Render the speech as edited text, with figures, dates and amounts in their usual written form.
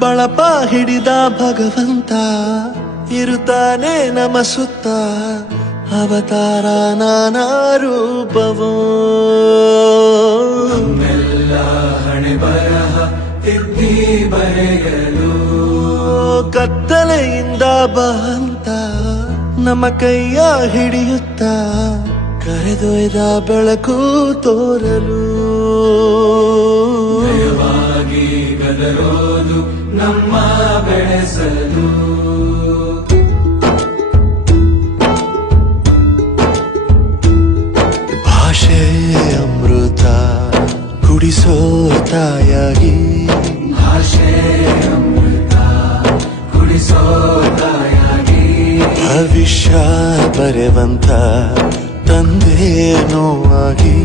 ಬಳಪ ಹಿಡಿದ ಭಗವಂತ ಇರುತ್ತಾನೆ ನಮ ಸುತ್ತ ಅವತಾರ ನಾನಾ ರೂಪವೋ ನಮ್ಮೆಲ್ಲ ಹಣೆ ಬರಹ ತಿದ್ದಿ ಬರೆಯಲು ಕತ್ತಲೆಯಿಂದ ಬಹಂತ ನಮ್ಮ ಕೈಯ ಹಿಡಿಯುತ್ತ ಕರೆದೊಯ್ದ ಬೆಳಕು ತೋರಲು ಭಯವಾಗಿ ಗದರೋದು ನಮ್ಮ ಬೆಳೆಸಲು ಭಾಷೆ ಅಮೃತ ಕುಡಿಸೋ ತಾಯಾಗಿ ಭಾಷೆ ಅಮೃತ ಕುಡಿಸೋ ತಾಯಾಗಿ ಭವಿಷ್ಯ ಬರೆವಂತ ತಂದೆ ನೋವಾಗಿ